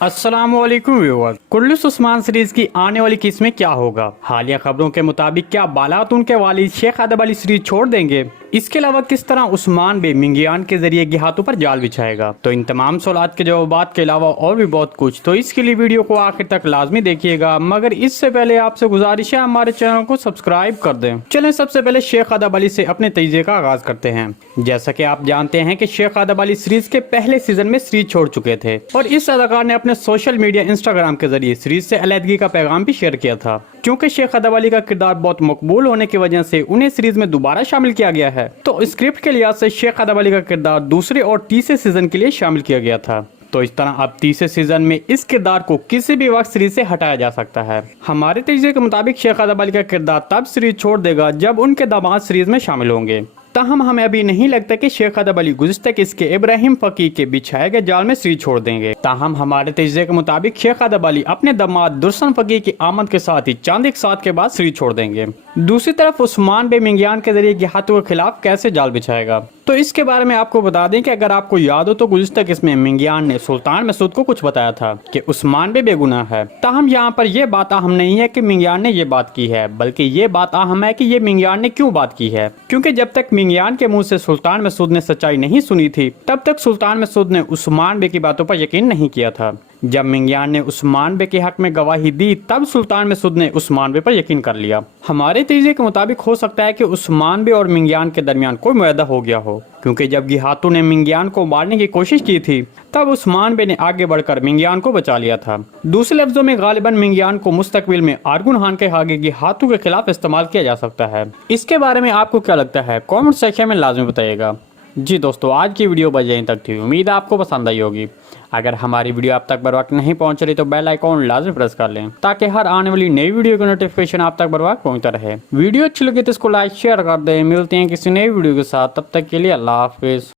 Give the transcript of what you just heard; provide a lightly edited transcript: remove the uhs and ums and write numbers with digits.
अस्सलामुअलैकुम viewers. कुर्लिस Usman series की आने वाली किस्त में क्या होगा? हालिया खबरों के मुताबिक क्या बालातून के वालिद शेख अदब अली सीरीज छोड़ देंगे? इसके अलावा किस तरह उस्मान बे मिंगियान के जरिए गिहातों पर जाल बिछाएगा? तो इन तमाम सवालात के जवाबात के अलावा और भी बहुत कुछ, तो इसके लिए वीडियो को आखिर तक लाजमी देखिएगा। मगर इससे पहले आपसे गुजारिश है हमारे चैनल को सब्सक्राइब कर दें। चलें सबसे पहले शेख अदब अली से अपने तजिए का आगाज करते हैं। जैसा कि आप जानते हैं कि शेख अदब अली सीरीज के पहले सीजन में सीरीज छोड़ चुके थे और इस अदाकार ने अपने सोशल मीडिया इंस्टाग्राम के जरिए सीरीज से अलहदगी का पैगाम भी शेयर किया था। क्योंकि शेख अदब अली का किरदार बहुत मकबूल होने की वजह से उन्हें सीरीज में दोबारा शामिल किया गया है, तो स्क्रिप्ट के लिहाज से शेख अदब अली का किरदार दूसरे और तीसरे सीजन के लिए शामिल किया गया था। तो इस तरह अब तीसरे सीजन में इस किरदार को किसी भी वक्त सीरीज से हटाया जा सकता है। हमारे तजिए के मुताबिक शेख अदब अली का किरदार तब सीरीज छोड़ देगा जब उनके दामाद सीरीज में शामिल होंगे। ताहम हमें अभी नहीं लगता कि शेख अदब अली गुज़िश्ता किस्त के इब्राहिम फकी के बिछाए गए जाल में सीरीज छोड़ देंगे। ताहम हमारे तजिए के मुताबिक शेख अदब अली अपने दामाद दुर्सन फकी की आमद के साथ ही चांद एक साथ के बाद सीरीज छोड़ देंगे। दूसरी तरफ उस्मान बे मिंगियान के जरिए गिहातों के खिलाफ कैसे जाल बिछाएगा, तो इसके बारे में आपको बता दें कि अगर आपको याद हो तो गुज़िश्ता किस्त में मिंगियान ने सुल्तान मसूद को कुछ बताया था कि उस्मान बे बेगुनाह है। ताहम यहाँ पर यह बात अहम नहीं है कि मिंगियान ने यह बात की है, बल्कि ये बात अहम है कि ये मिंगियान ने क्यों बात की है। क्योंकि जब तक मिंगियान के मुंह से सुल्तान मसूद ने सच्चाई नहीं सुनी थी, तब तक सुल्तान मसूद ने उस्मान बे की बातों पर यकीन नहीं किया था। जब मिंगियान ने उस्मान बे के हक में गवाही दी, तब सुल्तान मसूद ने उस्मान बे पर यकीन कर लिया। हमारे तजिए के मुताबिक हो सकता है कि उस्मान बे और मिंगियान के दरमियान कोई मुआहदा हो गया हो, क्योंकि जब गिहातों ने मिंगियान को मारने की कोशिश की थी, तब उस्मान बे ने आगे बढ़कर मिंगियान को बचा लिया था। दूसरे लफ्जों में गालिबन मिंगियान को मुस्तकबिल में आर्गुन खान के आगे गिहातों के खिलाफ इस्तेमाल किया जा सकता है। इसके बारे में आपको क्या लगता है? कमेंट सेक्शन में लाजमी बताइएगा। जी दोस्तों, आज की वीडियो बस यहीं तक थी। उम्मीद है आपको पसंद आई होगी। अगर हमारी वीडियो आप तक बर वक्त नहीं पहुंच रही तो बेल आइकॉन लाजमी प्रेस कर लें, ताकि हर आने वाली नई वीडियो की नोटिफिकेशन आप तक बर वक्त पहुंचता रहे। वीडियो अच्छी लगी तो इसको लाइक शेयर कर दें। मिलते हैं किसी नई वीडियो के साथ, तब तक के लिए अल्लाह हाफिज।